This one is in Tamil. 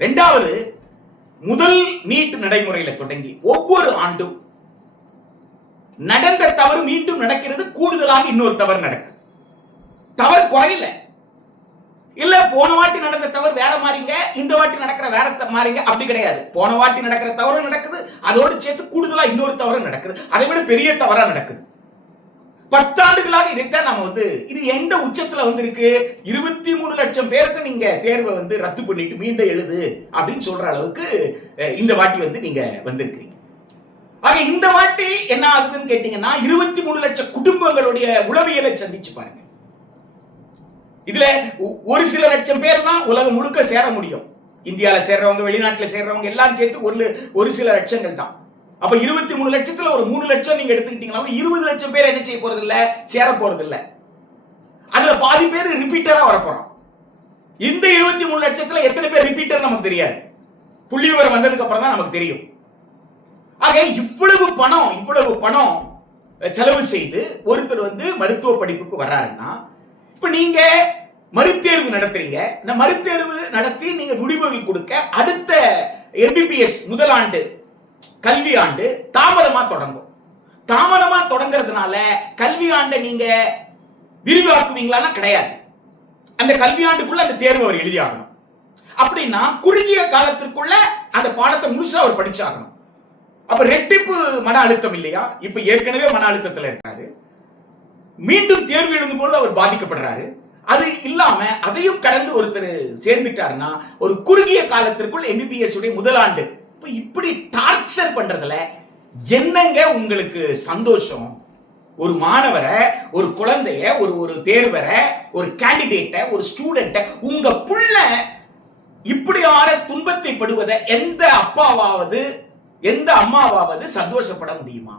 இரண்டாவது, முதல் நீட் நடைமுறையில தொடங்கி ஒவ்வொரு ஆண்டும் நடந்த தவறு மீண்டும் நடக்கிறது, கூடுதலாக இன்னொரு தவறு நடக்குது. தவறு குறையில இல்ல, போன வாட்டி நடந்த தவறு வேற மாறிங்க, இந்த வாட்டி நடக்கிற வேற மாறிங்க, அப்படி கிடையாது. போன வாட்டி நடக்கிற தவறு நடக்குது, அதோடு சேர்த்து கூடுதலா இன்னொரு தவறு நடக்குது, அதை விட பெரிய தவறா நடக்குது. 10 ஆண்டுகளாக இதைத்தான் நம்ம இது எந்த உச்சத்துல இருக்கு, 23 லட்சம் பேருக்கு நீங்க தேர்வை ரத்து பண்ணிட்டு மீண்டும் எழுது அப்படின்னு சொல்ற அளவுக்கு இந்த வாட்டி நீங்க வந்திருக்கீங்க. ஆக இந்த வாட்டி என்ன ஆகுதுன்னு கேட்டீங்கன்னா, 23 லட்சம் குடும்பங்களுடைய உளவியலை சந்திச்சு பாருங்க. இதுல ஒரு சில லட்சம் பேர் தான் உலகம் முழுக்க சேர முடியும். இந்தியால சேர்றவங்க, வெளிநாட்டுல சேர்றவங்க எல்லாம் சேர்த்து ஒரு சில லட்சங்கள் தான். அப்ப 23 லட்சத்துல ஒரு 3 லட்சம் நீங்க எடுத்துக்கிட்டீங்கன்னா 20 லட்சம் பேர் என்ன செய்ய போறது இல்ல, சேர போறது இல்ல. அதுல பாதி பேர் ரிப்பீட்டரா வரப்போறோம். இந்த 23 லட்சத்துல எத்தனை பேர் ரிப்பீட்டர் நமக்கு தெரியாது. புள்ளி விவரம் வந்ததுக்கு அப்புறம் தான் நமக்கு தெரியும். ஆக இவ்வளவு பணம் செலவு செய்து ஒருத்தர் மருத்துவ படிப்புக்கு வர்றாருன்னா, இப்ப நீங்க மறுதேர்வு நடத்துறீங்க. இந்த மறுதேர்வு நடத்தி நீங்க முடிவுகள் கொடுக்க அடுத்த எம்பிபிஎஸ் முதல் ஆண்டு கல்வி ஆண்டு தாமதமா தொடங்கும். தாமதமா தொடங்குறதுனால கல்வி ஆண்டை நீங்க விரிவாக்குவீங்களான்னா கிடையாது. அந்த கல்வி ஆண்டுக்குள்ள அந்த தேர்வு அவர் எழுதி ஆகணும். அப்படின்னா குறுகிய காலத்திற்குள்ள அந்த பாடத்தை முழுசா அவர் படிச்சாகணும். அப்ப ரெட்டிப்பு மன அழுத்தம் இல்லையா? இப்ப ஏற்கனவே மன அழுத்தத்துல இருக்காரு, மீண்டும் தேர்வு எழுதும் போது அவர் பாதிக்கப்படுறாரு. அது இல்லாம அதையும் கடந்து ஒருத்தர் சேர்ந்துட்டாருன்னா ஒரு குறுகிய காலத்திற்குள் எம்பிபிஎஸ் உடைய முதல் ஆண்டு இப்படி டார்ச்சர் பண்றதுல என்னங்க உங்களுக்கு சந்தோஷம்? ஒரு மாணவரை, ஒரு குழந்தைய, ஒரு தேர்வரை, ஒரு கேண்டிடேட்டை, ஒரு ஸ்டூடெண்ட்டை, உங்க புள்ள இப்படியான துன்பத்தை படுவதை எந்த அப்பாவாவது எந்த அம்மாவாவது சந்தோஷப்பட முடியுமா?